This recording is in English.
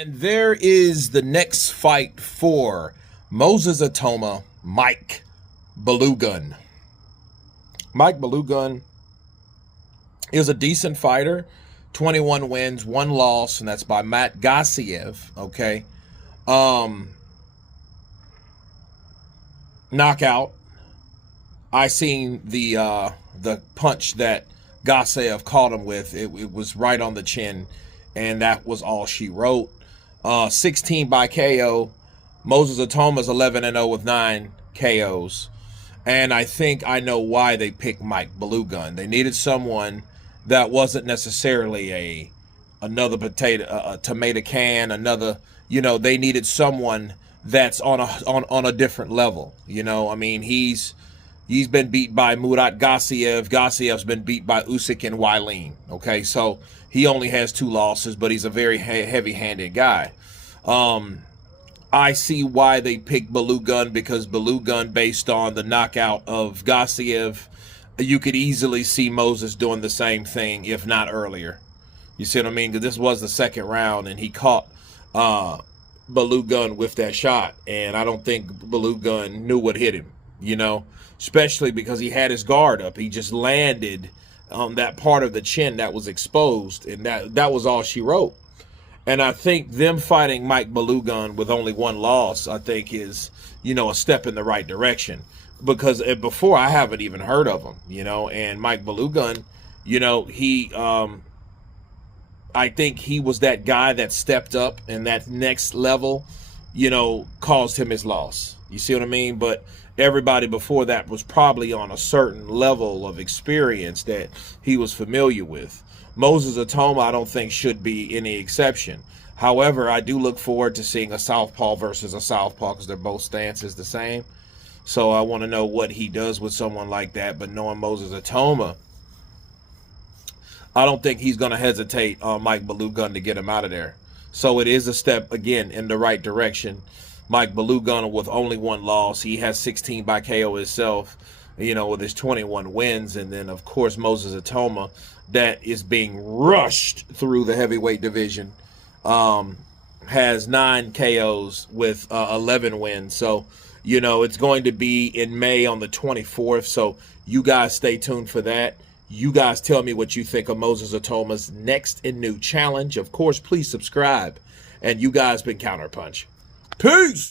And there is the next fight for Moses Itauma, Mike Balogun. Mike Balogun is a decent fighter, 21 wins, 1 loss, and that's by Matt Gassiev, okay? Knockout. I seen the punch that Gassiev caught him with. It was right on the chin, and that was all she wrote. 16 by KO. Moses Itauma is 11-0 with 9 KOs. And I think I know why they picked Mike Balogun. They needed someone that wasn't necessarily another tomato can, another, they needed someone that's on a different level. I mean, he's been beat by Murat Gassiev. Gassiev's been beat by Usyk and Wylene. Okay, so he only has 2 losses, but he's a very heavy-handed guy. I see why they picked Balogun, because Balogun, based on the knockout of Gassiev, you could easily see Moses doing the same thing, if not earlier. You see what I mean? Because this was the second round, and he caught Balogun with that shot, and I don't think Balogun knew what hit him, especially because he had his guard up. He just landed on that part of the chin that was exposed, and that was all she wrote. And I think them fighting Mike Balogun with only 1 loss, I think is, a step in the right direction. Because before, I haven't even heard of him, and Mike Balogun, I think he was that guy that stepped up, and that next level, caused him his loss. You see what I mean? But everybody before that was probably on a certain level of experience that he was familiar with. Moses Itauma, I don't think, should be any exception. However, I do look forward to seeing a southpaw versus a southpaw, because they're both stances the same. So I want to know what he does with someone like that. But knowing Moses Itauma, I don't think he's going to hesitate on Mike Balogun to get him out of there. So it is a step, again, in the right direction. Mike Balogun with only 1 loss. He has 16 by KO himself, with his 21 wins. And then, of course, Moses Itauma, that is being rushed through the heavyweight division, has 9 KOs with 11 wins. So, it's going to be in May on the 24th. So you guys stay tuned for that. You guys tell me what you think of Moses Itauma's next and new challenge. Of course, please subscribe. And you guys been Counterpunch. Peace!